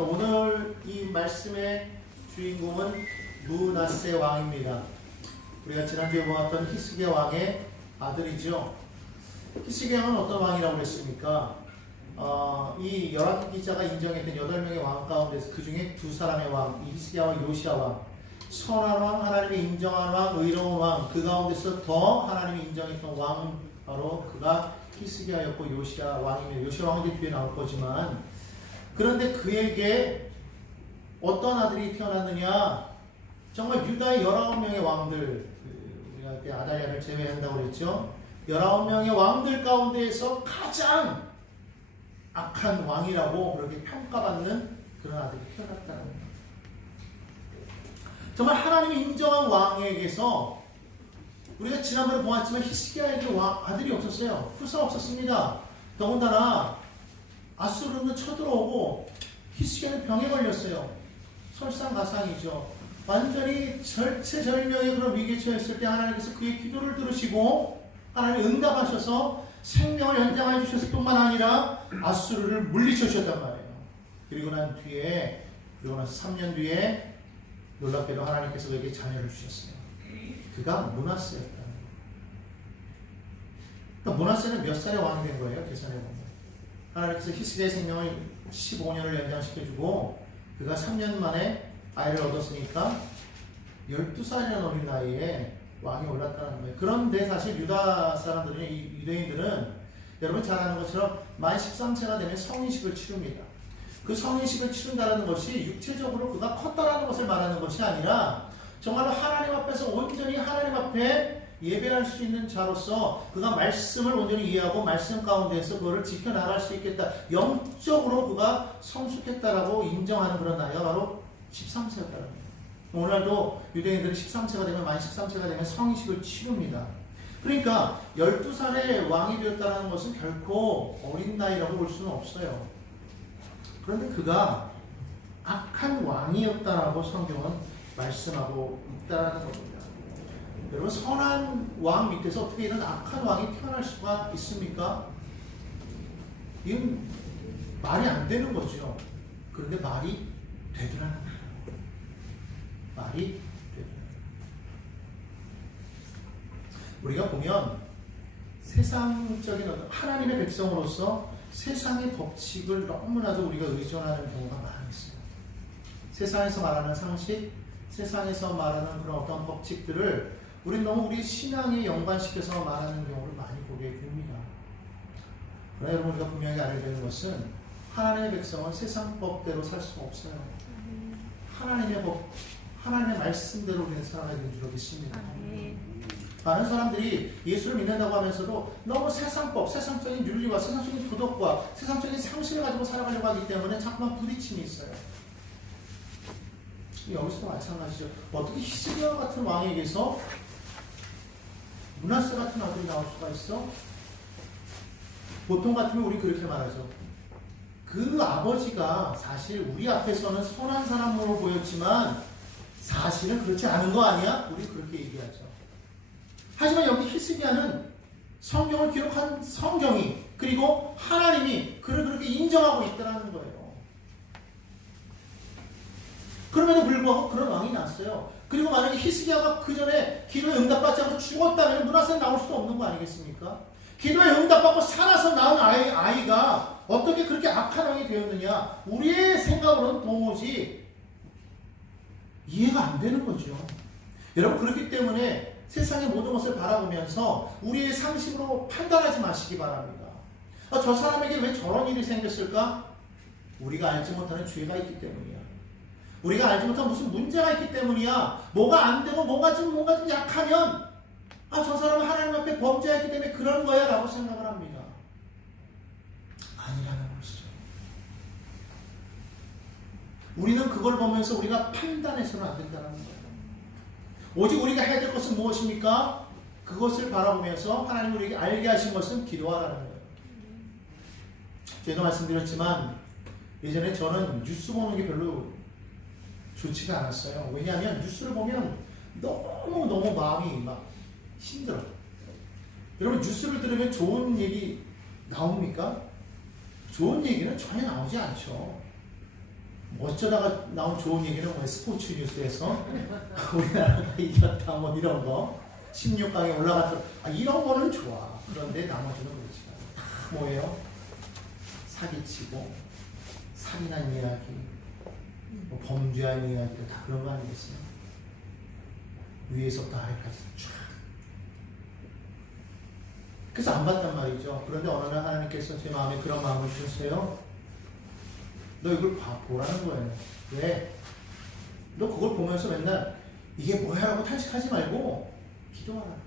자, 오늘 이 말씀의 주인공은 므낫세 왕입니다. 우리가 지난주에 보았던 히스기야 왕의 아들이죠. 히스기야 왕은 어떤 왕이라고 그랬습니까? 이 열왕 기자가 인정했던 8명의 왕 가운데서 그 중에 두 사람의 왕, 히스기야와 요시야 왕, 선한 왕, 하나님이 인정한 왕, 의로운 왕, 그 가운데서 더 하나님이 인정했던 왕, 바로 그가 히스기야였고 요시야 왕이며, 요시야 왕은 뒤에 나올 거지만, 그런데 그에게 어떤 아들이 태어났느냐? 정말 유다의 19명의 왕들, 우리가 아달랴를 제외한다고 그랬죠. 19명의 왕들 가운데에서 가장 악한 왕이라고 그렇게 평가받는 그런 아들이 태어났다는 겁니다. 정말 하나님이 인정한 왕에게서 우리가 지난번에 보았지만 히스기야에게 아들이 없었어요. 후사 없었습니다. 더군다나 아수르는 쳐들어오고 히스기야는 병에 걸렸어요. 설상가상이죠. 완전히 절체절명의 그런 위기에 처했을 때 하나님께서 그의 기도를 들으시고 하나님 응답하셔서 생명을 연장해 주셨을 뿐만 아니라 아수르를 물리쳐 주셨단 말이에요. 그리고 나서 3년 뒤에 놀랍게도 하나님께서 그에게 자녀를 주셨어요. 그가 므낫세였다는 거예요. 그러니까 므낫세는 몇 살에 왕이 된 거예요? 계산해보면. 하나님께서 히스기야의 생명을 15년을 연장시켜주고 그가 3년 만에 아이를 얻었으니까 12살이라는 어린 나이에 왕이 올랐다는 거예요. 그런데 사실 유다 사람들은, 유대인들은 여러분 잘 아는 것처럼 만 13세가 되면 성인식을 치릅니다. 그 성인식을 치른다는 것이 육체적으로 그가 컸다라는 것을 말하는 것이 아니라 정말로 하나님 앞에서 온전히 하나님 앞에 예배할 수 있는 자로서 그가 말씀을 온전히 이해하고 말씀 가운데서 그거를 지켜나갈 수 있겠다. 영적으로 그가 성숙했다라고 인정하는 그런 나이가 바로 13세였다는 거예요. 오늘도 유대인들은 13세가 되면, 만 13세가 되면 성인식을 치릅니다. 그러니까 12살에 왕이 되었다는 것은 결코 어린 나이라고 볼 수는 없어요. 그런데 그가 악한 왕이었다라고 성경은 말씀하고 있다는 겁니다. 여러분, 선한 왕 밑에서 어떻게 이런 악한 왕이 태어날 수가 있습니까? 이건 말이 안 되는 거죠. 그런데 말이 되더라는 거예요. 말이 되더라는 거예요. 우리가 보면 세상적인 하나님의 백성으로서 세상의 법칙을 너무나도 우리가 의존하는 경우가 많이 있어요. 세상에서 말하는 상식, 세상에서 말하는 그런 어떤 법칙들을 우리는 너무 우리 신앙에 연관시켜서 말하는 경우를 많이 보게 됩니다. 그러나 여러분, 우리가 분명히 알아야 되는 것은 하나님의 백성은 세상 법대로 살 수가 없어요. 하나님의 법, 하나님의 말씀대로 우리는 살아야 되는 줄 믿습니다. 많은 사람들이 예수를 믿는다고 하면서도 너무 세상법, 세상적인 윤리와 세상적인 도덕과 세상적인 상식을 가지고 살아가려고 하기 때문에 자꾸만 부딪힘이 있어요. 여기서도 마찬가지죠. 어떻게 히스기야 같은 왕에게서 므낫세 같은 아들이 나올 수가 있어? 보통 같으면 우리 그렇게 말하죠. 그 아버지가 사실 우리 앞에서는 선한 사람으로 보였지만 사실은 그렇지 않은 거 아니야? 우리 그렇게 얘기하죠. 하지만 여기 히스기야는 성경을 기록한 성경이, 그리고 하나님이 그를 그렇게 인정하고 있다는 거예요. 그럼에도 불구하고 그런 왕이 났어요. 그리고 만약에 히스기야가 그 전에 기도에 응답받지 않고 죽었다면 므낫세는 나올 수도 없는 거 아니겠습니까? 기도에 응답받고 살아서 낳은 아이가 어떻게 그렇게 악한 왕이 되었느냐? 우리의 생각으로는 도무지 이해가 안 되는 거죠. 여러분, 그렇기 때문에 세상의 모든 것을 바라보면서 우리의 상식으로 판단하지 마시기 바랍니다. 저 사람에게 왜 저런 일이 생겼을까? 우리가 알지 못하는 죄가 있기 때문이야. 우리가 알지 못한 무슨 문제가 있기 때문이야. 뭐가 안 되고 뭔가 좀 약하면 저 사람은 하나님 앞에 범죄했기 때문에 그런 거야 라고 생각을 합니다. 아니라는 것이죠. 우리는 그걸 보면서 우리가 판단해서는 안 된다는 거예요. 오직 우리가 해야 될 것은 무엇입니까? 그것을 바라보면서 하나님 우리에게 알게 하신 것은 기도하라는 거예요. 제가 말씀드렸지만 예전에 저는 뉴스 보는 게 별로 좋지가 않았어요. 왜냐하면 뉴스를 보면 너무 마음이 막 힘들어. 여러분, 뉴스를 들으면 좋은 얘기 나옵니까? 좋은 얘기는 전혀 나오지 않죠. 어쩌다가 나온 좋은 얘기는 뭐예요? 스포츠 뉴스에서 우리나라가 이겼다 뭐 이런 거 16강에 올라갔다 이런 거는 좋아. 그런데 나머지는 그렇지 않아. 다 뭐예요? 사기치고 살인한 이야기 뭐 범죄한 이야기 다 그런 거 아니겠어요? 위에서부터 아래까지 쫙. 그래서 안 봤단 말이죠. 그런데 어느 날 하나님께서 제 마음에 그런 마음을 주셨어요. 너 이걸 보라는 거예요. 왜? 너 그걸 보면서 맨날 이게 뭐야 라고 탄식하지 말고 기도하라.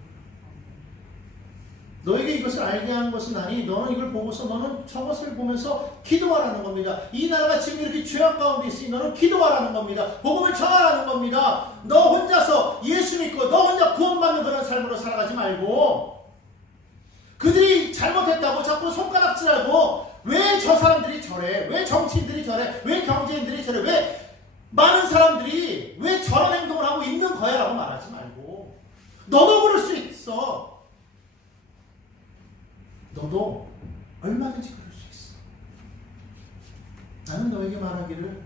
너에게 이것을 알게 하는 것은 아니 너는 이걸 보고서 너는 저것을 보면서 기도하라는 겁니다. 이 나라가 지금 이렇게 죄악 가운데 있으니 너는 기도하라는 겁니다. 복음을 전하라는 겁니다. 너 혼자서 예수 믿고 너 혼자 구원받는 그런 삶으로 살아가지 말고 그들이 잘못했다고 자꾸 손가락질하고 왜 저 사람들이 저래? 왜 정치인들이 저래? 왜 경제인들이 저래? 왜 많은 사람들이 왜 저런 행동을 하고 있는 거야? 라고 말하지 말고 너도 그럴 수 있어. 너도 얼마든지 그럴 수 있어. 나는 너에게 말하기를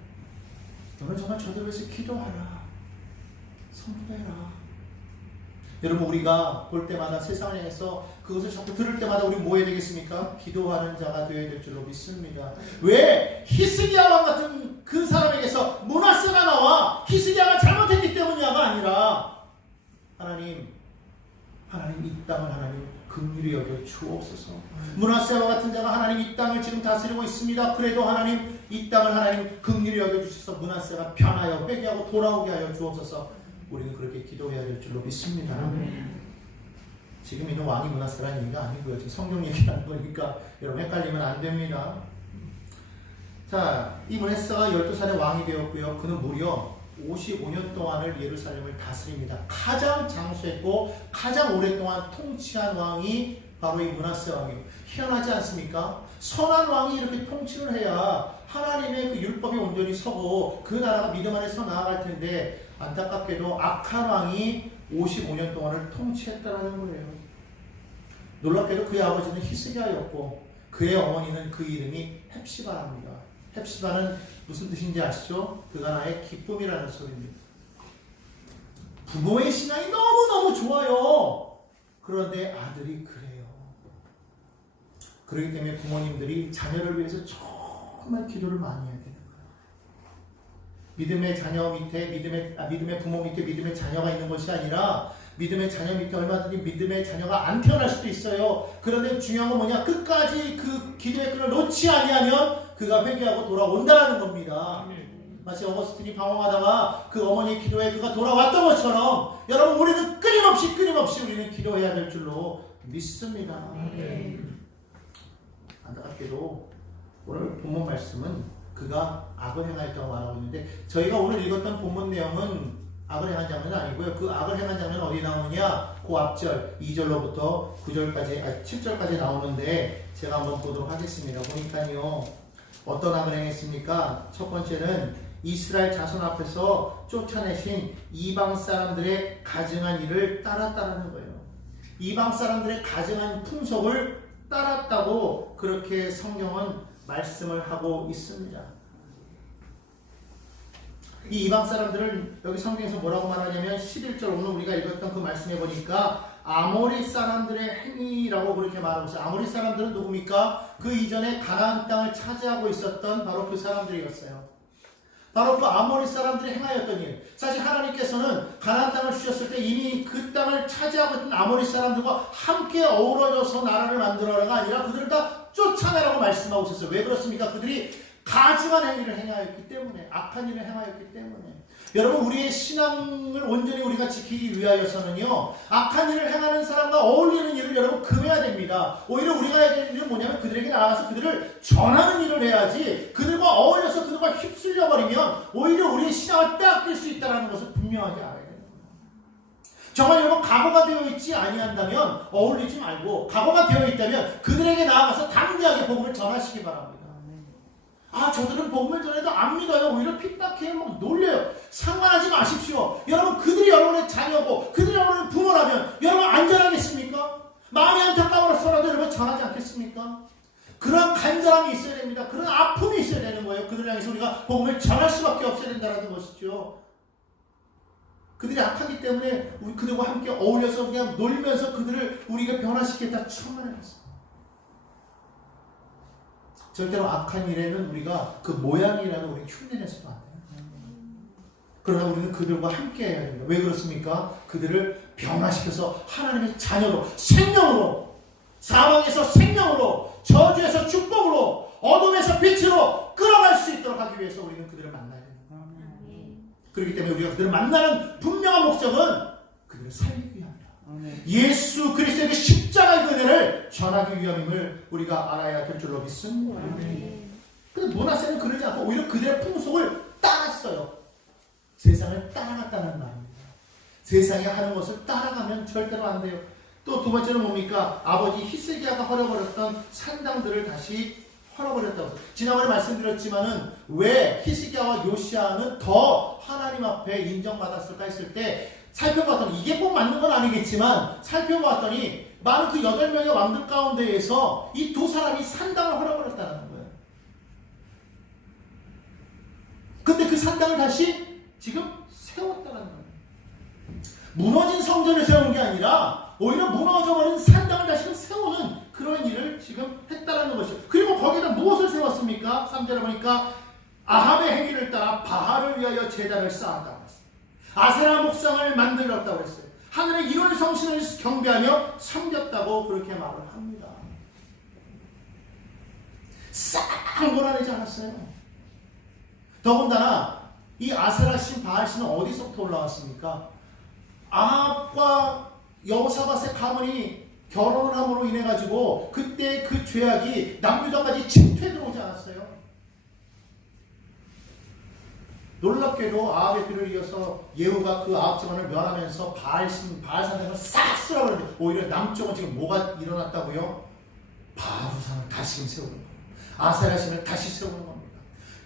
너는 정말 저들을 위해서 기도하라. 선포해라. 여러분 우리가 볼 때마다 세상을 향해서 그것을 자꾸 들을 때마다 우리 뭐 해야 되겠습니까? 기도하는 자가 되어야 될 줄로 믿습니다. 왜? 히스기야 왕 같은 그 사람에게서 므낫세가 나와 히스기야가 잘못했기 때문이야가 아니라 하나님 이 땅을 하나님 긍휼히 여겨 주옵소서. 므낫세와 같은 자가 하나님 이 땅을 지금 다스리고 있습니다. 그래도 하나님 이 땅을 하나님 긍휼히 여겨 주셔서 므낫세가 편하여 회개하고 돌아오게 하여 주옵소서. 우리는 그렇게 기도해야 될 줄로 믿습니다. 지금 있는 왕이 므낫세라는 얘기가 아니고요. 지금 성경 얘기하는 거니까 여러분 헷갈리면 안 됩니다. 자, 이 므낫세가 12살에 왕이 되었고요. 그는 무려 55년 동안을 예루살렘을 다스립니다. 가장 장수했고 가장 오랫동안 통치한 왕이 바로 이 므낫세 왕이에요. 희한하지 않습니까? 선한 왕이 이렇게 통치를 해야 하나님의 그 율법이 온전히 서고 그 나라가 믿음 안에서 나아갈 텐데 안타깝게도 악한 왕이 55년 동안을 통치했다는 거예요. 놀랍게도 그의 아버지는 히스기야였고 그의 어머니는 그 이름이 헵시바랍니다. 헵시바는 무슨 뜻인지 아시죠? 그가 나의 기쁨이라는 소리입니다. 부모의 신앙이 너무너무 좋아요. 그런데 아들이 그래요. 그렇기 때문에 부모님들이 자녀를 위해서 정말 기도를 많이 해야 되는 거예요. 믿음의 자녀 밑에 믿음의 부모 밑에 믿음의 자녀가 있는 것이 아니라 믿음의 자녀 밑에 얼마든지 믿음의 자녀가 안 태어날 수도 있어요. 그런데 중요한 건 뭐냐? 끝까지 그 기도의 끈을 놓지 아니하면 그가 회개하고 돌아온다는 겁니다. 마치 어거스틴이 방황하다가 그 어머니의 기도에 그가 돌아왔던 것처럼 여러분 우리는 끊임없이 우리는 기도해야 될 줄로 믿습니다. 안타깝게도 오늘 본문 말씀은 그가 악을 행하였다고 말하고 있는데 저희가 오늘 읽었던 본문 내용은 악을 행한 장면은 아니고요. 그 악을 행한 장면은 어디 나오느냐? 그 앞절 2절로부터 9절까지 7절까지 나오는데 제가 한번 보도록 하겠습니다. 보니까요. 어떤 악을 행했습니까? 첫 번째는 이스라엘 자손 앞에서 쫓아내신 이방 사람들의 가증한 일을 따랐다는 거예요. 이방 사람들의 가증한 풍속을 따랐다고 그렇게 성경은 말씀을 하고 있습니다. 이 이방 사람들을 여기 성경에서 뭐라고 말하냐면 11절 오늘 우리가 읽었던 그 말씀에 보니까 아모리 사람들의 행위라고 그렇게 말하고 있어요. 아모리 사람들은 누굽니까? 그 이전에 가나안 땅을 차지하고 있었던 바로 그 사람들이었어요. 바로 그 아모리 사람들이 행하였던 일. 사실 하나님께서는 가나안 땅을 주셨을 때 이미 그 땅을 차지하고 있던 아모리 사람들과 함께 어우러져서 나라를 만들어라가 아니라 그들을 다 쫓아내라고 말씀하고 있었어요. 왜 그렇습니까? 그들이 가증한 행위를 행하였기 때문에, 악한 일을 행하였기 때문에. 여러분 우리의 신앙을 온전히 우리가 지키기 위하여서는요 악한 일을 행하는 사람과 어울리는 일을 여러분 금해야 됩니다. 오히려 우리가 해야 되는 일은 뭐냐면 그들에게 나가서 그들을 전하는 일을 해야지 그들과 어울려서 그들과 휩쓸려 버리면 오히려 우리의 신앙을 빼앗길 수 있다는 것을 분명하게 알아야 됩니다. 정말 여러분 각오가 되어 있지 아니한다면 어울리지 말고 각오가 되어 있다면 그들에게 나아가서 담대하게 복음을 전하시기 바랍니다. 아 저들은 복음을 전해도 안 믿어요. 오히려 핍박해요. 막 놀려요. 상관하지 마십시오. 여러분 그들이 여러분의 자녀고 그들이 여러분의 부모라면 여러분 안전하겠습니까? 마음이 안타까워서라도 여러분 전하지 않겠습니까? 그런 간절함이 있어야 됩니다. 그런 아픔이 있어야 되는 거예요. 그들을 향해서 우리가 복음을 전할 수밖에 없어야 된다는 것이죠. 그들이 악하기 때문에 우리 그들과 함께 어울려서 그냥 놀면서 그들을 우리가 변화시키겠다 천만에서. 절대로 악한 일에는 우리가 그 모양이라는 우리 흉내내서도 안 돼요. 그러나 우리는 그들과 함께 해야 됩니다. 왜 그렇습니까? 그들을 변화시켜서 하나님의 자녀로, 생명으로, 사망에서 생명으로, 저주에서 축복으로, 어둠에서 빛으로 끌어갈 수 있도록 하기 위해서 우리는 그들을 만나야 됩니다. 그렇기 때문에 우리가 그들을 만나는 분명한 목적은 그들을 살리기 위함이다. 예수 그리스도의 십자가의 은혜를 전하기 위함임을 우리가 알아야 될 줄로 믿습니다. 근데 문하세는 그러지 않고 오히려 그들의 풍속을 따랐어요. 세상을 따라갔다는 말입니다. 세상이 하는 것을 따라가면 절대로 안 돼요. 또 두 번째는 뭡니까? 아버지 히스기야가 헐어버렸던 산당들을 다시 헐어버렸다고. 지난번에 말씀드렸지만은 왜 히스기야와 요시야는 더 하나님 앞에 인정받았을까 했을 때 살펴봤더니 이게 꼭 맞는 건 아니겠지만 살펴봤더니 많은 그 8명의 왕들 가운데에서 이 두 사람이 산당을 헐어버렸다는 거예요. 근데 그 산당을 다시 지금 세웠다는 거예요. 무너진 성전을 세우는 게 아니라 오히려 무너져버린 산당을 다시 세우는 그런 일을 지금 했다는 것이죠. 그리고 거기다 무엇을 세웠습니까? 3절에 보니까 아합의 행위를 따라 바알을 위하여 제단을 쌓았다고 했어요. 아세라 목상을 만들었다고 했어요. 하늘의 이월 성신을 경배하며 섬겼다고 그렇게 말을 합니다. 싹 몰아내지 않았어요. 더군다나 이 아세라신 바알신은 어디서부터 올라왔습니까? 아합과 여호사밧의 가문이 결혼을 함으로 인해 가지고 그때 그 죄악이 남유다까지 침투해 들어오지 않았어요. 놀랍게도 아합의 피를 이어서 예후가 그 아합 집안을 멸하면서 바알산을 싹 쓰라 그러는데 오히려 남쪽은 지금 뭐가 일어났다고요? 바알우상을 다시 세우는 거예요. 아세라신을 다시 세우는 겁니다.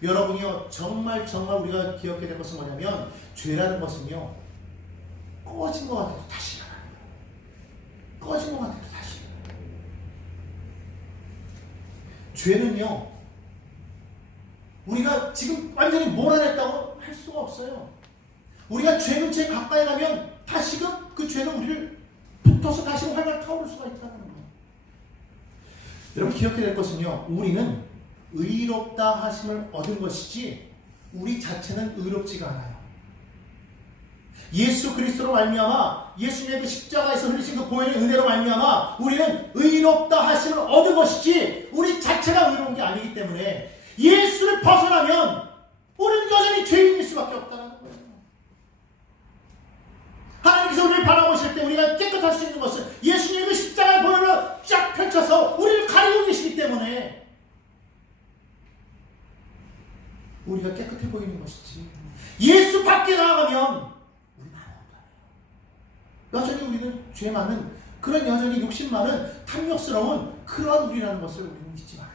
여러분이요, 정말 우리가 기억해야 될 것은 뭐냐면 죄라는 것은요, 꺼진 것 같아도 다시 일어나는 거예요. 꺼진 것 같아도 다시 일어나는 거예요. 죄는요, 우리가 지금 완전히 몰아냈다고 할 수가 없어요. 우리가 죄 근처에 가까이 가면 다시금 그 죄는 우리를 붙어서 다시 활활 타오를 수가 있다는 거예요. 여러분 기억해야 될 것은요, 우리는 의롭다 하심을 얻은 것이지 우리 자체는 의롭지가 않아요. 예수 그리스도로 말미암아 예수님의 그 십자가에서 흘리신 그 보혈의 은혜로 말미암아 우리는 의롭다 하심을 얻은 것이지 우리 자체가 의로운 게 아니기 때문에 예수를 벗어나면 우리는 여전히 죄인일 수밖에 없다는 거예요. 하나님께서 우리를 바라보실 때 우리가 깨끗할 수 있는 것은 예수님의 그 십자가의 보혈을 쫙 펼쳐서 우리를 가리고 계시기 때문에 우리가 깨끗해 보이는 것이지 예수 밖에 나아가면 우리는 아무것도 안 해요. 여전히 우리는 죄 많은 그런 여전히 욕심 많은 탐욕스러운 그런 우리라는 것을 우리는 잊지 말아요.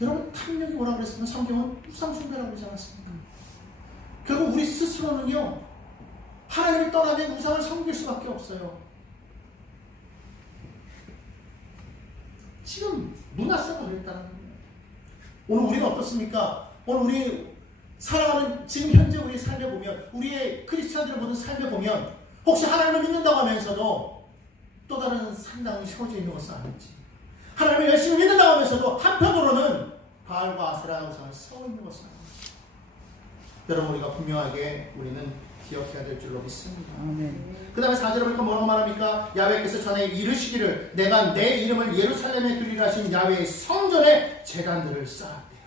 여러분 탐욕이 뭐라고 그랬으면 성경은 우상숭배라고 그러지 않았습니까? 결국 우리 스스로는요 하나님을 떠나면 우상을 섬길 수밖에 없어요. 지금 문화사가 그랬다는 거예요. 오늘 우리는 어떻습니까? 오늘 우리 살아가는 지금 현재 우리의 삶에 보면 우리의 크리스찬들의 모든 삶에 보면 혹시 하나님을 믿는다고 하면서도 또 다른 산당이 세워져 있는 것은 아닌지 하나님을 열심히 믿는다고 하면서도 한편으로는 바알과 아세라 우상을 세워 있는 것은 아닌지 여러분 우리가 분명하게 우리는 기억해야 될 줄로 믿습니다. 그 다음에 4절에 보니까 뭐라고 말합니까? 야훼께서 전에 이르시기를 내가 내 이름을 예루살렘에 두리라 하신 야훼의 성전에 제단들을 쌓았대요.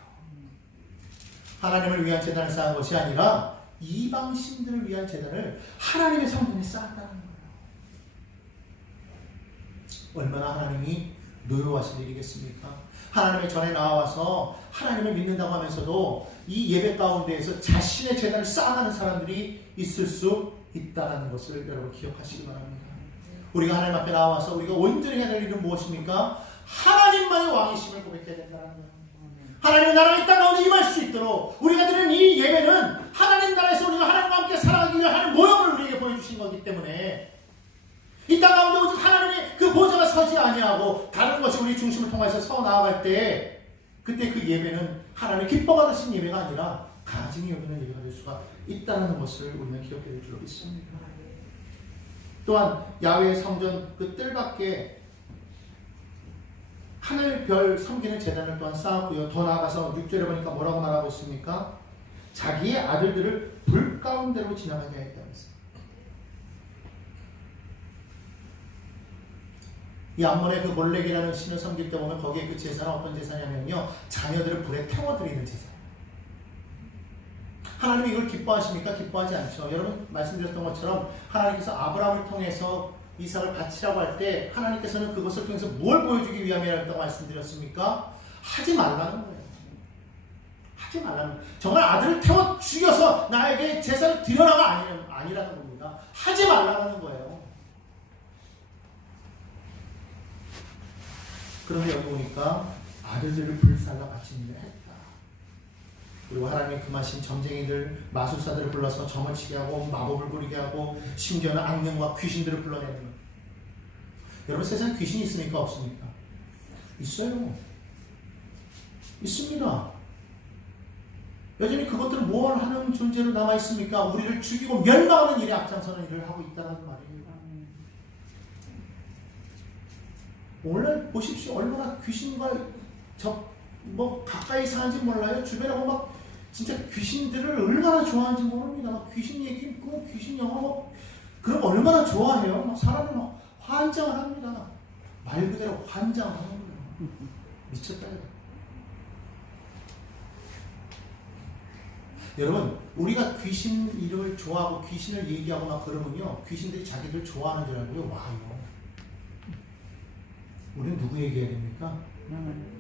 하나님을 위한 제단을 쌓은 것이 아니라 이방신들을 위한 제단을 하나님의 성전에 쌓았다는 거예요. 얼마나 하나님이 노여워하실 일이겠습니까? 하나님의 전에 나와서 하나님을 믿는다고 하면서도 이 예배 가운데에서 자신의 제단을 쌓아가는 사람들이 있을 수 있다는 것을 여러분 기억하시기 바랍니다. 우리가 하나님 앞에 나와서 우리가 온전히 해야 될 일은 무엇입니까? 하나님만의 왕이심을 고백해야 된다는 거예요. 하나님의 나라가 이 땅 가운데 임할 수 있도록 우리가 드리는 이 예배는 하나님 나라에서 우리가 하나님과 함께 살아가기 위해 하는 모형을 우리에게 보여주신 거기 때문에 이 땅 가운데 오직 하나님의 그 보좌가 서지 아니하고 다른 것이 우리 중심을 통해서 서 나아갈 때 그때 그 예배는 하나님 기뻐 받으신 예배가 아니라 가증히 여기는 예배가 될 수가 있다는 것을 우리는 기억해야 될 줄 믿습니다. 또한 야훼의 성전 그 뜰밖에 하늘 별 섬기는 제단을 또한 쌓았고요. 더 나아가서 6절에 보니까 뭐라고 말하고 있습니까? 자기의 아들들을 불 가운데로 지나가게 했다면서요. 이 암몬의 그 몰렉이라는 신을 섬길 때 보면 거기에 그 제사는 어떤 제사냐면요, 자녀들을 불에 태워드리는 제사. 하나님이 이걸 기뻐하십니까? 기뻐하지 않죠. 여러분 말씀드렸던 것처럼 하나님께서 아브라함을 통해서 이삭을 바치라고 할 때 하나님께서는 그것을 통해서 뭘 보여주기 위함이라고 말씀드렸습니까? 하지 말라는 거예요. 하지 말라는 거예요. 정말 아들을 태워 죽여서 나에게 제사를 드려라가 아니라는 겁니다. 하지 말라는 거예요. 그런데 여기 보니까 아들들을 불살라 바치는 일을 했다. 그리고 하나님이 금하신 점쟁이들, 마술사들을 불러서 점을 치게 하고 마법을 부리게 하고 심지어는 악령과 귀신들을 불러내는 거예요. 여러분 세상에 귀신이 있습니까? 없습니까? 있어요. 있습니다. 여전히 그것들은 뭘 하는 존재로 남아있습니까? 우리를 죽이고 멸망하는 일에 앞장서는 일을 하고 있다는 말이에요. 오늘 보십시오. 얼마나 귀신과 가까이 사는지 몰라요. 주변에 막 진짜 귀신들을 얼마나 좋아하는지 모릅니다. 막 귀신 얘기 있고 귀신 영화 그런 거 얼마나 좋아해요. 막 사람을 막 환장을 합니다. 말 그대로 환장을 하는 거예요. 미쳤다. 여러분 우리가 귀신 이름을 좋아하고 귀신을 얘기하고 막 그러면요, 귀신들이 자기들 좋아하는 줄 알고요 와요. 우리는 누구 얘기해야 됩니까? 하나님 얘기해요.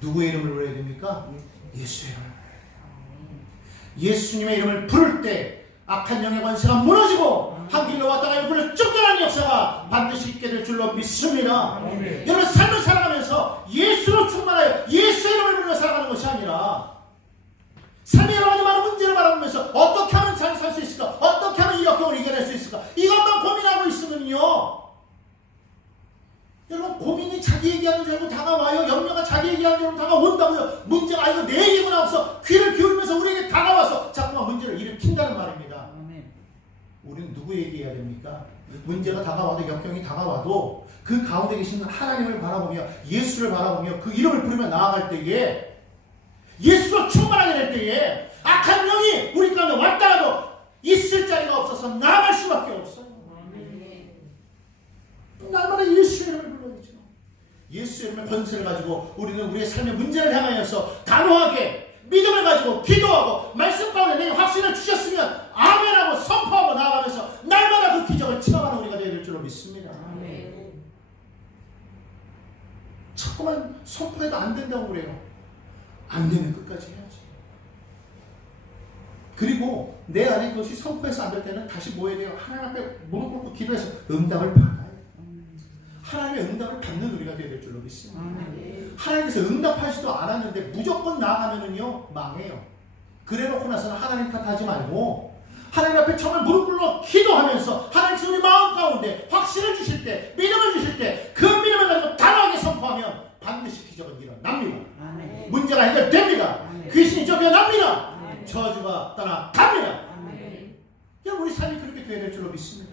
누구의 이름을 불러야 됩니까? 예수의 이름을 불러요. 예수님의 이름을 부를 때 악한 영의 관세가 무너지고 한 길로 왔다가 일부러 쫓겨나는 역사가 반드시 있게 될 줄로 믿습니다. 여러분 삶을 살아가면서 예수로 충만하여 예수의 이름을 부르며 살아가는 것이 아니라 삶의 여러 가지 많은 문제를 바라보면서 어떻게 하면 잘 살 수 있을까? 어떻게 하면 이 역경을 이겨낼 수 있을까? 이것만 고민하고 있으면요, 여러분 고민이 자기 얘기하는 줄 알고 다가와요. 염려가 자기 얘기하는 줄 알고 다가온다고요. 문제가 이거 내 얘기구나 없어 귀를 기울이면서 우리에게 다가와서 자꾸만 문제를 일으킨다는 말입니다. 우리는 누구 얘기해야 됩니까? 문제가 다가와도 역경이 다가와도 그 가운데 계신 하나님을 바라보며 예수를 바라보며 그 이름을 부르며 나아갈 때에 예수로 충만하게 될 때에 악한 영이 우리 가운데 왔다가도 있을 자리가 없어서 나갈 수밖에 없어요. 날마다 예수의 이름을 불러야죠. 예수의 이름의 권세를 가지고 우리는 우리의 삶의 문제를 향하여서 단호하게 믿음을 가지고 기도하고 말씀 가운데 내게 확신을 주셨으면 아멘하고 선포하고 나아가면서 날마다 그 기적을 체험하는 우리가 되어야 될 줄로 믿습니다. 자꾸만 선포해도 안 된다고 그래요. 안 되면 끝까지 해야지. 그리고 내 안에 그것이 선포해서 안 될 때는 다시 뭐 해야 돼요? 하나님 앞에 무릎 꿇고 기도해서 응답을 받아요. 하나님의 응답을 받는 우리가 되어야 될 줄로 믿습니다. 하나님께서 응답하지도 않았는데 무조건 나아가면은요 망해요. 그래놓고 나서는 하나님 탓하지 말고 하나님 앞에 정말 무릎 꿇고 기도하면서 하나님께서 우리 마음 가운데 확신을 주실 때, 믿음을 주실 때 그 믿음을 가지고 단호하게 선포하면 반드시 기적은 일어납니다. 문제가 해결됩니다. 귀신이 쫓겨납니다. 저주가 떠나갑니다. 그냥 우리 삶이 그렇게 되어야 될 줄로 믿습니다.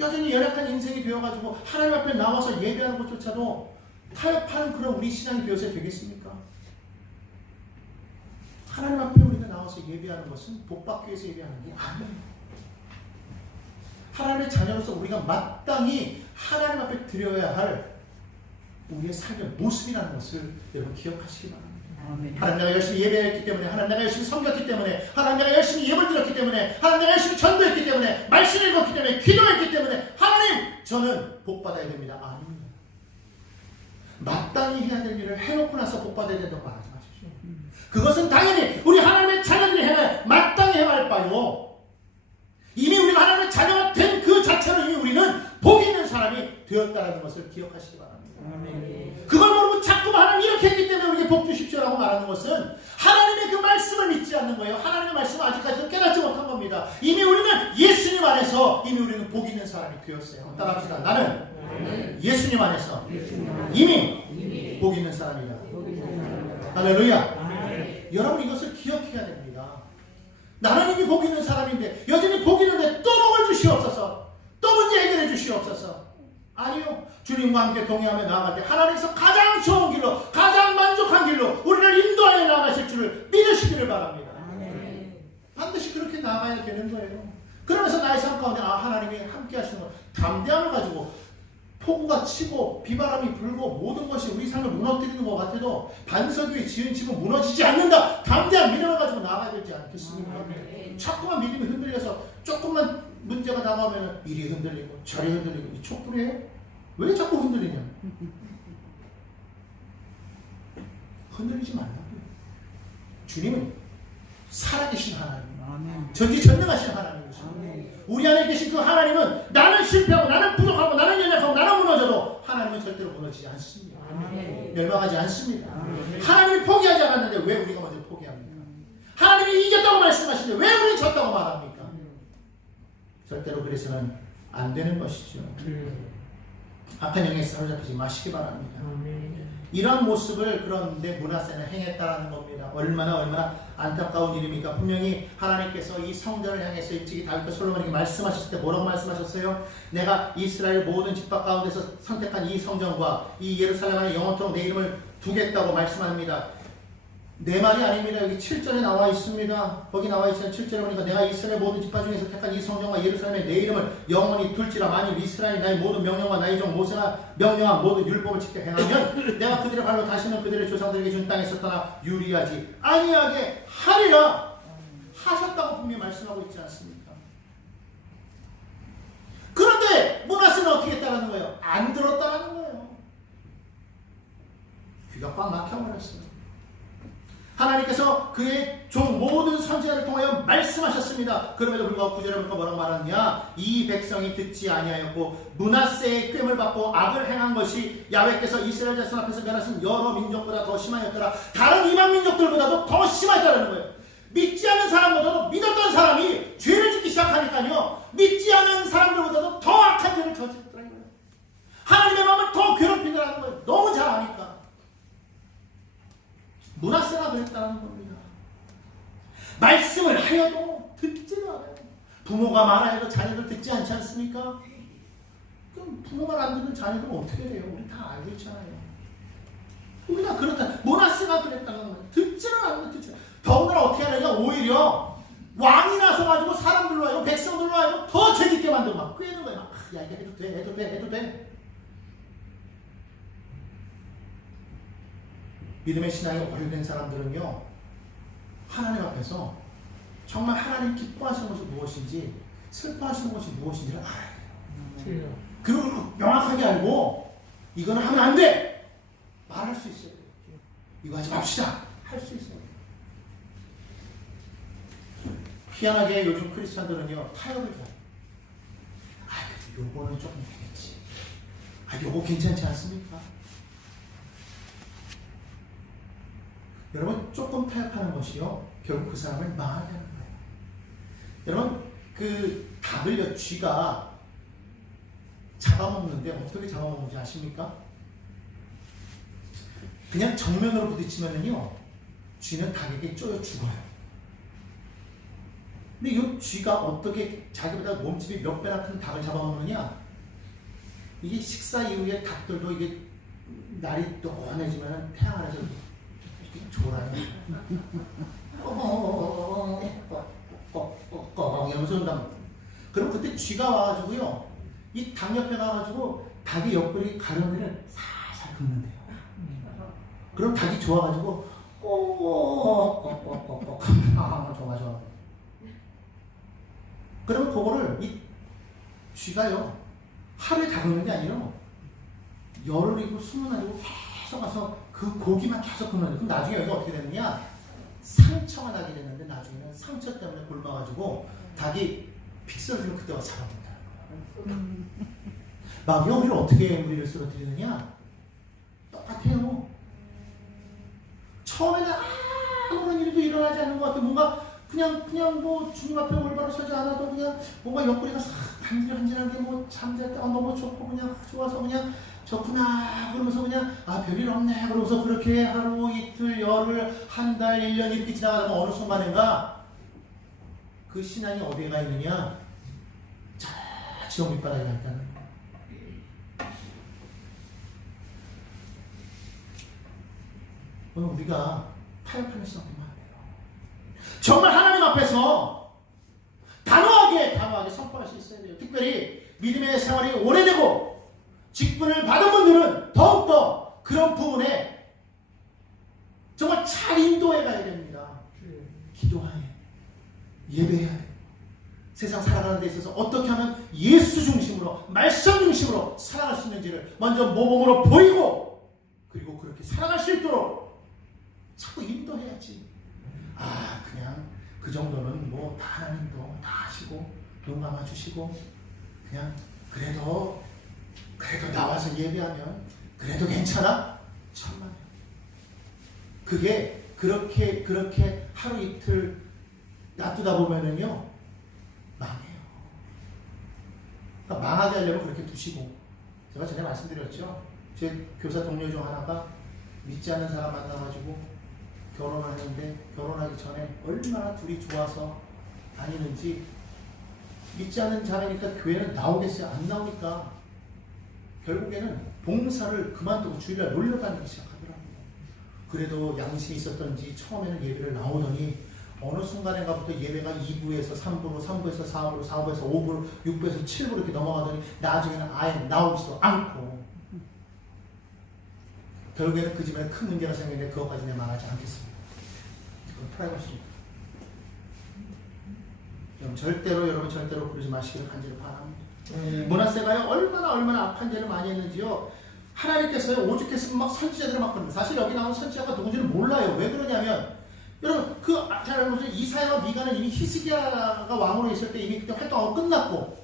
여전히 연약한 인생이 되어가지고 하나님 앞에 나와서 예배하는 것조차도 타협하는 그런 우리 신앙이 되어서 되겠습니까? 하나님 앞에 우리가 나와서 예배하는 것은 복받기 위해서 예배하는 게 아니에요. 하나님의 자녀로서 우리가 마땅히 하나님 앞에 드려야 할 우리의 삶의 모습이라는 것을 여러분 기억하시기 바랍니다. 하나님 내가 열심히 예배했기 때문에, 하나님 내가 열심히 섬겼기 때문에, 하나님 내가 열심히 예물 드렸기 때문에, 하나님 내가 열심히 전도했기 때문에, 말씀을 읽었기 때문에, 기도했기 때문에 하나님 저는 복받아야 됩니다. 아닙니다. 마땅히 해야 될 일을 해놓고 나서 복받아야 된다고 말하지 마십시오. 그것은 당연히 우리 하나님의 자녀들이 해야 마땅히 해야 할 바요. 이미 우리가 하나님의 자녀가 된 그 자체로 이미 우리는 복 있는 사람이 되었다는 것을 기억하시기 바랍니다. 그걸 모르고 자꾸만 하나님 이렇게 했기 때문에 우리에게 복 주십시오라고 말하는 것은 하나님의 그 말씀을 믿지 않는 거예요. 하나님의 말씀을 아직까지도 깨닫지 못한 겁니다. 이미 우리는 예수님 안에서 이미 우리는 복 있는 사람이 되었어요. 따라합시다. 나는 예수님 안에서 이미 복 있는 사람이다. 할렐루야. 여러분 이것을 기억해야 됩니다. 나는 이미 복 있는 사람인데 여전히 복 있는데 또 복을 주시옵소서. 또 문제 해결해 주시옵소서. 아니요. 주님과 함께 동행하며 나아갈 때 하나님께서 가장 좋은 길로 가장 만족한 길로 우리를 인도하여 나가실 줄을 믿으시기를 바랍니다. 반드시 그렇게 나가야 되는 거예요. 그러면서 나의 삶 가운데 하나님이 함께 하시는 거 담대함을 가지고 폭우가 치고 비바람이 불고 모든 것이 우리 삶을 무너뜨리는 것 같아도 반석 위에 지은 집은 무너지지 않는다. 담대한 믿음을 가지고 나가야 되지 않겠습니까? 자꾸만 믿음이 흔들려서 조금만 문제가 다가오면 이리 흔들리고 저리 흔들리고 이 촛불이에요? 왜 자꾸 흔들리냐? 흔들리지 말라고요. 주님은 살아계신 하나님, 전지전능하신 하나님이시죠. 우리 안에 계신 그 하나님은 나는 실패하고 나는 부족하고 나는 연약하고 나는 무너져도 하나님은 절대로 무너지지 않습니다. 멸망하지 않습니다. 하나님이 포기하지 않았는데 왜 우리가 먼저 포기합니까? 하나님이 이겼다고 말씀하시는데 왜 우리 졌다고 말합니까? 절대로 그래서는 안 되는 것이죠. 악한 영에 사로잡히지 마시기 바랍니다. 이런 모습을 그런데 므낫세는 행했다라는 겁니다. 얼마나 안타까운 일입니까? 분명히 하나님께서 이 성전을 향해서 일찍이 다윗과 솔로몬에게 말씀하셨을 때 뭐라고 말씀하셨어요? 내가 이스라엘 모든 집합 가운데서 선택한 이 성전과 이 예루살렘 안에 영원토록 내 이름을 두겠다고 말씀합니다. 내 말이 아닙니다. 여기 7절에 나와 있습니다. 거기 나와 있어요. 7절에 보니까 내가 이스라엘 모든 집파 중에서 택한 이 성전과 예루살렘에 내 이름을 영원히 둘지라. 만일 이스라엘이 나의 모든 명령과 나의 종 모세가 명령한 모든 율법을 지켜 행하면 내가 그들의 발로 다시는 그들의 조상들에게 준 땅에서 떠나 유리하지 아니하게 하리라 하셨다고 분명히 말씀하고 있지 않습니까? 그런데 므낫세는 어떻게 했다는 거예요? 안 들었다는 거예요. 귀가 꽉 막혀버렸어요. 하나님께서 그의 종 모든 선지자를 통하여 말씀하셨습니다. 그럼에도 불구하고 9절에 보니까 뭐라고 말하느냐? 이 백성이 듣지 아니하였고 므낫세의 꾀을 받고 악을 행한 것이 야훼께서 이스라엘 자손 앞에서 멸하신 여러 민족보다 더 심하였더라. 다른 이방 민족들보다도 더 심하다는 거예요. 믿지 않는 사람보다도 믿었던 사람이 죄를 짓기 시작하니까요, 믿지 않는 사람들보다도 더 악한 죄를 저질렀더라는 거예요. 하나님의 마음을 더 괴롭히더라는 거예요. 너무 잘 아니까. 므낫세가 그랬다는 겁니다. 말씀을 하여도 듣지는 않아요. 부모가 말하여도 자녀들 듣지 않지 않습니까? 그럼 부모가 안 듣는 자녀들은 어떻게 돼요? 우리 다 알고 있잖아요. 우리가 그렇다. 므낫세가 그랬다는 거예요. 듣지는 않아요. 듣지. 더군다나 어떻게 하느냐? 오히려 왕이 나서가지고 사람들로 하여금 백성들로 하여금 더 죄짓게 만들고 막 꾀는 거예요. 야, 이거 해도 돼, 해도 돼, 해도 돼. 믿음의 신앙이 오래된 사람들은요, 하나님 앞에서 정말 하나님 기뻐하시는 것이 무엇인지 슬퍼하시는 것이 무엇인지를 알아야 돼요. 그리고 명확하게 알고 이거는 하면 안 돼! 말할 수 있어요. 이거 하지 맙시다! 할 수 있어요. 희한하게 요즘 크리스찬들은요, 타협을 해요. 요거는 조금 되겠지. 요거 괜찮지 않습니까? 여러분, 조금 타협하는 것이요, 결국 그 사람을 망하게 하는 거예요. 여러분, 그 닭을요, 쥐가 잡아먹는데 어떻게 잡아먹는지 아십니까? 그냥 정면으로 부딪히면은요, 쥐는 닭에게 쪼여 죽어요. 근데 이 쥐가 어떻게 자기보다 몸집이 몇 배나 큰 닭을 잡아먹느냐? 이게 식사 이후에 닭들도 이게 날이 또원해지면 태양 아래서 졸아요. 이러면서 온단. 그럼 그때 쥐가 와가지고요, 이 닭 옆에 가가지고 닭의 옆구리 가려움을 살살 긁는데요. 그럼 닭이 좋아가지고 좋아. 그러면 그거를 이 쥐가요, 하루에 다 긁는 게 아니라 열흘이고 20날이고 계속 가서 그 고기만 계속 긁는데, 그럼 나중에 여기가 어떻게 되느냐? 상처가 나게 되는데 나중에는 상처 때문에 굶어가지고 닭이 픽스를 그때 와서 잡아먹는다는 거야. 마귀가 우리를 어떻게 우리를 쓰러뜨리느냐? 똑같아요. 처음에는 아무런 일도 일어나지 않는 것 같아요. 뭔가 그냥 뭐 주님 앞에 올바로 서지 않아도 그냥 뭔가 옆구리가 싹 간질간질한 게 뭐 잠잘 때 너무 좋고 그냥 좋아서 그냥 좋구나 그러면서 그냥 별일 없네 그러면서 그렇게 하루 이틀 열흘 한 달 1년 이렇게 지나가다가 어느 순간인가 그 신앙이 어디에 가 있느냐? 저 지옥 밑바닥에 가 있다는 거. 오늘 우리가 타협하는 수밖에 안 돼요. 정말 하나님 앞에서 단호하게 선포할 수 있어야 돼요. 특별히 믿음의 생활이 오래되고 직분을 받은 분들은 더욱더 그런 부분에 정말 잘 인도해 가야 됩니다. 기도하여 예배해야 돼요. 세상 살아가는 데 있어서 어떻게 하면 예수 중심으로 말씀 중심으로 살아갈 수 있는지를 먼저 모범으로 보이고 그리고 그렇게 살아갈 수 있도록 자꾸 인도해야지. 그냥 그 정도는 뭐 다 하나님도 다 하시고 눈 감아주시고 그냥 그래도 나와서 예배하면 그래도 괜찮아? 천만에요. 그게 그렇게 하루 이틀 놔두다 보면은요 망해요. 그러니까 망하게 하려면 그렇게 두시고, 제가 전에 말씀드렸죠. 제 교사 동료 중 하나가 믿지 않는 사람 만나가지고 결혼하는데 결혼하기 전에 얼마나 둘이 좋아서 다니는지, 믿지 않는 자매니까 교회는 나오겠어요? 안 나오니까 결국에는 봉사를 그만두고 주일날 놀러 다니기 시작하더라고요. 그래도 양심이 있었던지 처음에는 예배를 나오더니 어느 순간인가부터 예배가 2부에서 3부로, 3부에서 4부로, 4부에서 5부로, 6부에서 7부로 이렇게 넘어가더니 나중에는 아예 나오지도 않고, 결국에는 그 집안에 큰 문제가 생기는데 그것까지는 말하지 않겠습니다. 그건 프라이버시입니다. 여러분 절대로 그러지 마시기를 간절히 바랍니다. 므낫세가요 얼마나 악한 죄를 많이 했는지요. 하나님께서요 오죽했으면 막 선지자들을 막 부릅니다. 사실 여기 나온 선지자가 누군지는 몰라요. 왜 그러냐면 여러분 잘 알고 계세요. 이사야와 미가는 이미 히스기야가 왕으로 있을 때 이미 그때 활동하고 끝났고,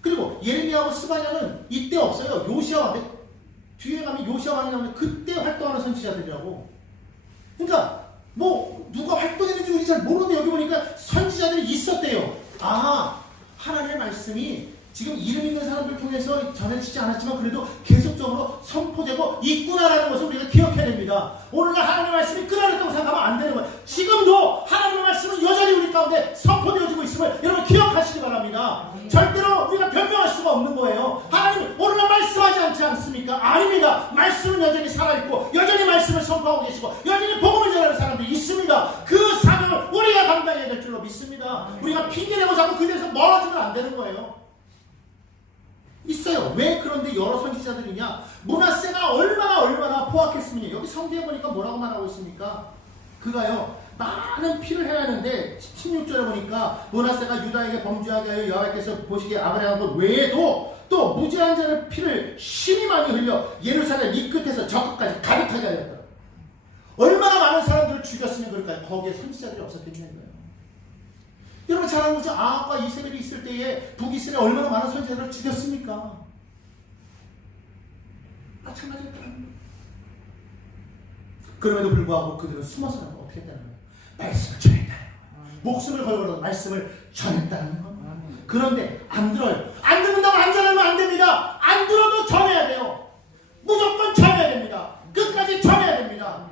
그리고 예레미야하고 스바냐는 이때 없어요. 요시야 왕 뒤에 가면 요시야 왕이 나오는데 그때 활동하는 선지자들이라고. 그러니까 뭐 누가 활동했는지 우리 잘 모르는데 여기 보니까 선지자들이 있었대요. 하나님의 말씀이 지금 이름 있는 사람들 통해서 전해지지 않았지만 그래도 계속적으로 선포되고 있구나라는 것을 우리가 기억해야 됩니다. 오늘날 하나님의 말씀이 끊어졌다고 생각하면 안 되는 거예요. 지금도 하나님의 말씀은 여전히 우리 가운데 선포되어지고 있음을 여러분 기억하시기 바랍니다. 절대로 우리가 변명할 수가 없는 거예요. 하나님 오늘날 말씀하지 않지 않습니까? 아닙니다. 말씀은 여전히 살아있고 여전히 말씀을 선포하고 계시고 여전히 복음을 전하는 사람들이 있습니다. 그 사명을 우리가 감당해야 될 줄로 믿습니다. 우리가 핑계내고 자꾸 그 데서 멀어지면 안 되는 거예요. 있어요. 왜 그런데 여러 선지자들이냐? 므낫세가 얼마나 포악했으면, 여기 성경에 보니까 뭐라고 말하고 있습니까? 그가요 많은 피를 해야 하는데 16절에 보니까 므낫세가 유다에게 범죄하게 하여 여호와께서 보시기에 아브라함 것 외에도 또 무죄한 자의 피를 심히 많이 흘려 예루살렘 이 끝에서 저 끝까지 가득하게 하였다. 얼마나 많은 사람들을 죽였으면 그럴까요? 거기에 선지자들이 없었겠냐는 거예요. 여러분 잘 알고 있죠? 아합과 이세벨이 있을 때에 북이스라엘 얼마나 많은 선지자들을 죽였습니까? 마찬가지였다는 거예요. 그럼에도 불구하고 그들은 숨어서 어떻게 했다는 거예요? 말씀을 전했다는 거예요. 목숨을 걸고라도 말씀을 전했다는 거예요. 그런데 안 들어요. 안 듣는다고 안전하면 안 됩니다. 안 들어도 전해야 돼요. 무조건 전해야 됩니다. 끝까지 전해야 됩니다.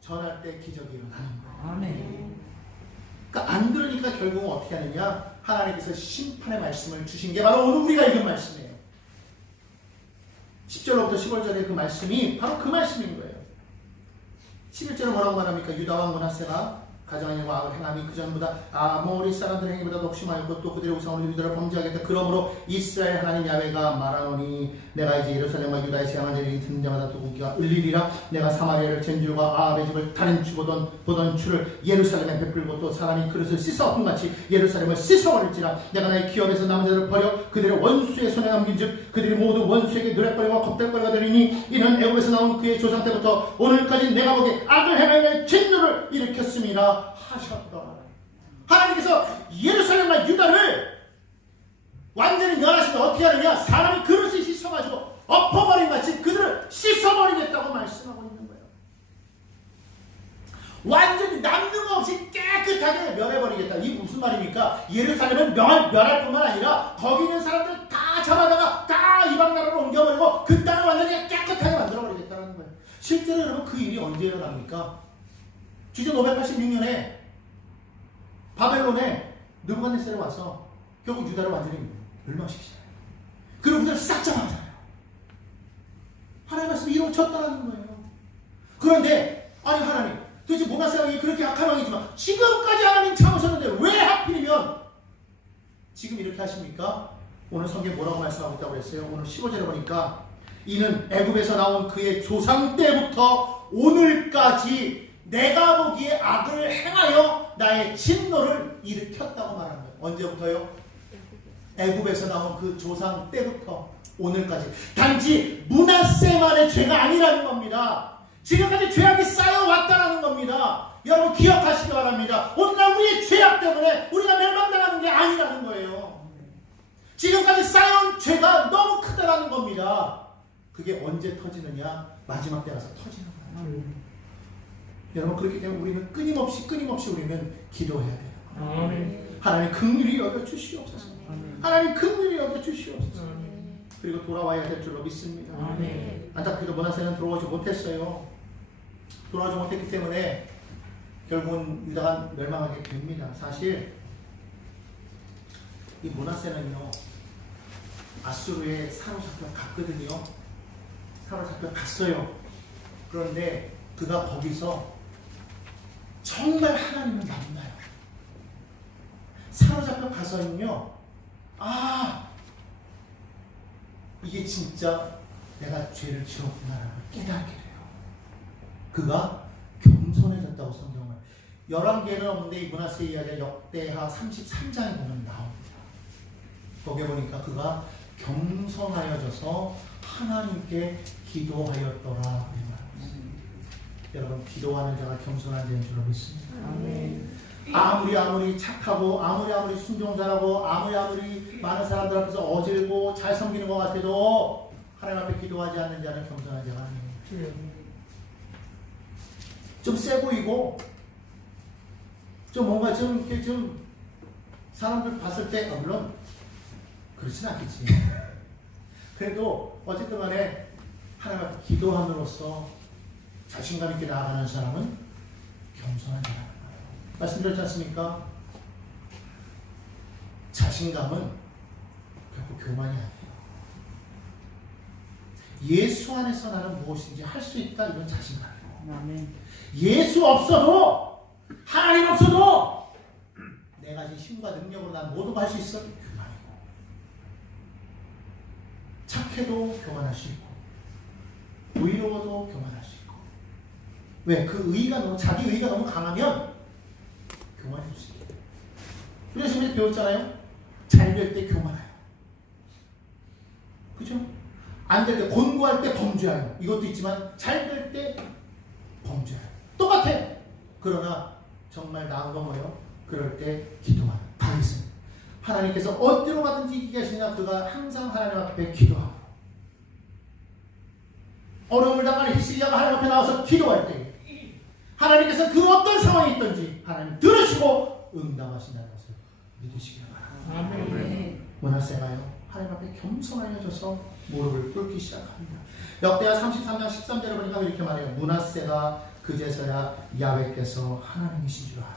전할 때 기적이 일어나는 거예요. 아멘. 그러니까 안 들으니까 결국은 어떻게 하느냐? 하나님께서 심판의 말씀을 주신 게 바로 오늘 우리가 읽은 말씀이에요. 10절로부터 15절의 그 말씀이 바로 그 말씀인 거예요. 11절은 뭐라고 말합니까? 유다와 므낫세가 가정의 일과 악을 행함이 그 전보다 아모리 사람들의 행위보다 독심하였고 또 그들의 우상으로 유다를 범죄하겠다. 그러므로 이스라엘 하나님 야훼가 말하노니 내가 이제 예루살렘과 유다의 재앙을 내리니 듣는 자마다 또 고기가 울리리라. 내가 사마리아를 젠줄과 아합의 집을 다른 추 보던 추를 예루살렘에 베풀고 또 사람이 그릇을 씻어 험같이 예루살렘을 씻어버릴지라. 내가 나의 기업에서 남은 자들을 버려 그들의 원수의 손에 넘긴즉 그들이 모두 원수에게 노랫거리와 겁탈거리가 되리니 이는 애굽에서 나온 그의 조상 때부터 오늘까지 내가 보기에 악을 행하여 진노를 일으켰습니다 하셨다. 하나님께서 예루살렘과 유다를 완전히 멸하시면 어떻게 하느냐? 사람이 그릇을 씻어가지고 엎어버린 같이 그들을 씻어버리겠다고 말씀하고 있는 거예요. 완전히 남는 거 없이 깨끗하게 멸해버리겠다. 이게 무슨 말입니까? 예루살렘은 멸할 뿐만 아니라 거기 있는 사람들 다 잡아다가 다 이방 나라로 옮겨버리고 그 땅을 완전히 깨끗하게 만들어버리겠다는 거예요. 실제로 여러분 그 일이 언제 일어납니까? 주전 586년에 바벨론에 느부갓네살이 와서 결국 유다를 완전히 멸망시키잖아요. 그리고 그들을 싹 잡아가잖아요. 하나님 말씀이 이루어졌다는 거예요. 그런데 아니 하나님 도대체 므낫세가 그렇게 악한 왕이지만 지금까지 하나님 참으셨는데 왜 하필이면 지금 이렇게 하십니까? 오늘 성경에 뭐라고 말씀하고 있다고 그랬어요? 오늘 15절에 보니까 이는 애굽에서 나온 그의 조상 때부터 오늘까지 내가 보기에 악을 행하여 나의 진노를 일으켰다고 말하는 거예요. 언제부터요? 애굽에서 나온 그 조상 때부터 오늘까지. 단지 므낫세만의 죄가 아니라는 겁니다. 지금까지 죄악이 쌓여왔다는 겁니다. 여러분 기억하시기 바랍니다. 오늘날 우리의 죄악 때문에 우리가 멸망당하는 게 아니라는 거예요. 지금까지 쌓여온 죄가 너무 크다라는 겁니다. 그게 언제 터지느냐? 마지막 때 가서 터지는 거예요. 여러분 그렇기 때문에 우리는 끊임없이 우리는 기도해야 돼요. 하나님 긍휼히 여겨 주시옵소서. 하나님 긍휼히 여겨 주시옵소서. 그리고 돌아와야 될 줄로 믿습니다. 안타깝게도 므낫세는 돌아오지 못했어요. 돌아오지 못했기 때문에 결국은 유다가 멸망하게 됩니다. 사실 이 므낫세는요 아수르에 사로잡혀 갔거든요. 사로잡혀 갔어요. 그런데 그가 거기서 정말 하나님을 만나요. 사로잡혀 가서는요, 이게 진짜 내가 죄를 지었구나라고 깨닫게 돼요. 그가 겸손해졌다고 성경을. 11개는 없는데 이 므낫세 이야기가 역대하 33장에 보면 나옵니다. 거기에 보니까 그가 겸손하여져서 하나님께 기도하였더라. 여러분 기도하는 자가 겸손한 자인 줄로 믿습니다. 아무리 착하고 아무리 순종자라고 아무리 많은 사람들 앞에서 어질고 잘 섬기는 것 같아도 하나님 앞에 기도하지 않는 자는 겸손한 자가 아니에요. 좀 세 보이고 좀 뭔가 좀 사람들 봤을 때 물론 그렇진 않겠지. 그래도 어쨌든 간에 하나님 앞에 기도함으로써 자신감 있게 나아가는 사람은 겸손한 자라는 거예요. 말씀드렸지 않습니까? 자신감은 결코 교만이 아니에요. 예수 안에서 나는 무엇인지 할 수 있다, 이건 자신감이에요. 예수 없어도 하나님 없어도 내가 가진 힘과 능력으로 난 모두 할 수 있어, 교만이고. 착해도 교만할 수 있고 의로워도 교만할 수 있고. 왜? 그 자기 의가 너무 강하면 교만해질 수 있어요. 우리가 지금 배웠잖아요. 잘 될 때 교만해요. 그죠? 안 될 때, 곤고할 때 범죄해요. 이것도 있지만 잘 될 때 범죄해요. 똑같아. 그러나 정말 나은 건 뭐예요? 그럴 때 기도하는 바리새인. 하나님께서 어디로 가든지 이기게 하시냐, 그가 항상 하나님 앞에 기도하고, 어려움을 당하는 히스기야가 하나님 앞에 나와서 기도할 때 하나님께서 그 어떤 상황이 있든지 하나님 들으시고 응답하신다는 것을 믿으시기 바랍니다. 므낫세가요 하나님 앞에 겸손하여져서 무릎을 꿇기 시작합니다. 역대하 33장 13절에 보니까 이렇게 말해요. 므낫세가 그제서야 야훼께서 하나님이신 줄 알았다.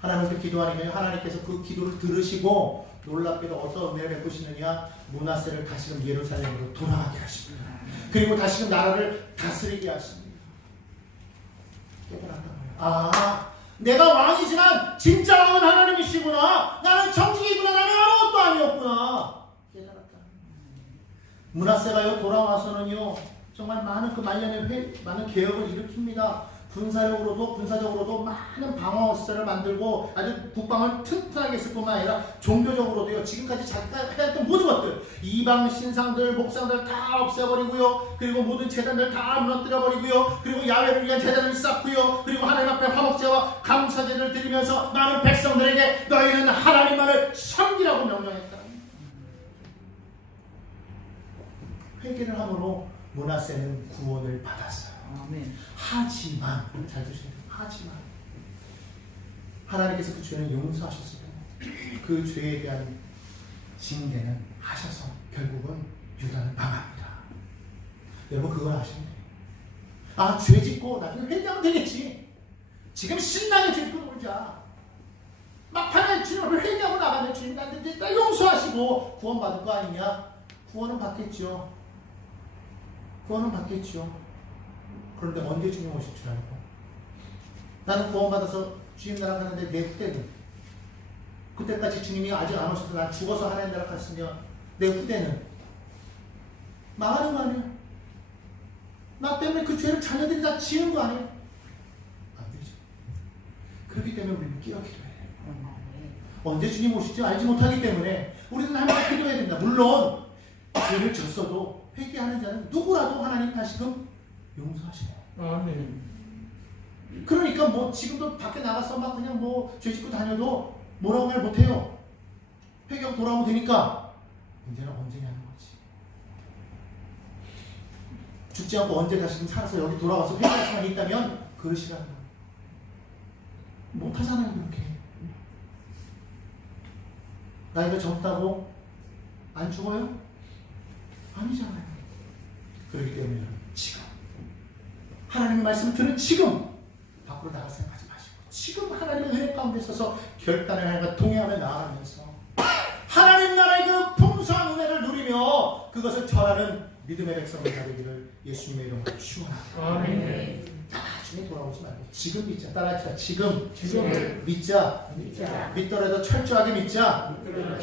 하나님께 기도하니까요, 하나님께서 그 기도를 들으시고 놀랍게도 어떤 은혜를 베푸시느냐, 므낫세를 다시금 예루살렘으로 돌아가게 하십니다. 그리고 다시금 나라를 다스리게 하십니다. 깨달았단 말이에요. 내가 왕이지만 진짜 왕은 하나님이시구나. 나는 정직이구나. 나는 아무것도 아니었구나. 깨달았다. 므낫세가요 돌아와서는요 정말 많은 그 말년의 많은 개혁을 일으킵니다. 군사적으로도 많은 방어 시설을 만들고 아주 국방을 튼튼하게 했을 뿐만 아니라 종교적으로도요, 지금까지 자기가 해왔던 모든 것들, 이방 신상들, 목상들 다 없애버리고요, 그리고 모든 제단들 다 무너뜨려버리고요, 그리고 야훼를 위한 제단을 쌓고요, 그리고 하나님 앞에 화목제와 감사제를 드리면서 많은 백성들에게 너희는 하나님만을 섬기라고 명령했다. 회개를 함으로 므낫세는 구원을 받았어요. 아멘. 하지만 잘 드셔야 돼요. 하지만 하나님께서 그 죄는 용서하셨어요. 그 죄에 대한 징계는 하셔서 결국은 유다는 망합니다. 여러분 그걸 아시면 돼요. 아, 죄 짓고 나중에 회개하면 되겠지. 지금 신나게 죄 짓고 놀자. 막판에 주님을 회개하고 나가면 주님 나한테 다 용서하시고 구원받을 거 아니냐? 구원은 받겠죠. 구원은 받겠죠. 그런데 언제 주님 오실 줄 알고? 나는 구원받아서 주님 나라 가는데 내 후대는, 그때까지 주님이 아직 안 오셔서 난 죽어서 하나님 나라 갔으면 내 후대는 망하는 거 아니에요? 나 때문에 그 죄를 자녀들이 다 지은 거 아니에요? 안 되죠. 그렇기 때문에 우리는 깨어 기도해야 돼요. 언제 주님 오실지 알지 못하기 때문에 우리는 하나님께 기도해야 됩니다. 물론 죄를 졌어도 회개하는 자는 누구라도 하나님 다시금 용서하시네요. 아멘. 그러니까 뭐 지금도 밖에 나가서 막 그냥 뭐 죄 짓고 다녀도 뭐라고 말 못해요. 회개하고 돌아오면 되니까. 문제는 언제냐는 거지. 죽지 않고 언제 다시금 살아서 여기 돌아와서 회개할 시간이 있다면 그러시라는 거예요. 못하잖아요 그렇게. 나이가 젊다고 안 죽어요? 아니잖아요. 그렇기 때문에 여러분 지금 하나님의 말씀을 들은 지금 밖으로 나갈 생각하지 마시고 지금 하나님의 은혜 가운데 있어서 결단을 하나님과 동행하며 나아가면서 하나님 나라의 그 풍성한 은혜를 누리며 그것을 전하는 믿음의 백성을 되기를 예수님의 이름으로 축원합니다. 아멘. 나중에 돌아오지 말고 지금 믿자. 따라합시다. 지금 지금 믿자. 믿더라도 철저하게 믿자. 믿자.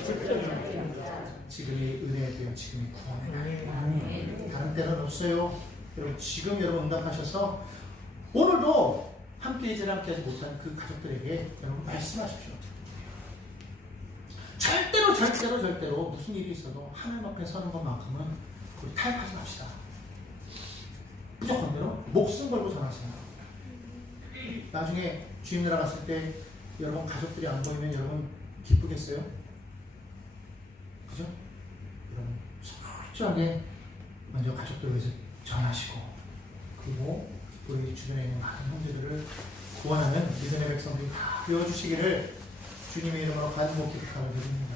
지금이 은혜에 대한 지금이 구원이다. 아멘. 다른 때는 없어요. 여러분 지금 여러분 응답하셔서 오늘도 함께 예전에 함께 하지 못한 그 가족들에게 여러분 말씀하십시오. 절대로 무슨 일이 있어도 하나님 앞에 서는 것만큼은 우리 타협하지 맙시다. 무조건대로 목숨 걸고 전하세요. 나중에 주님 나라 갔을 때 여러분 가족들이 안 보이면 여러분 기쁘겠어요? 그죠? 여러분 철저하게 먼저 가족들을 위해서 전하시고 그리고 우리 주변에 있는 많은 형제들을 구원하는 믿음의 백성들이 다 되어주시기를 주님의 이름으로 간곡히 부탁을 드립니다.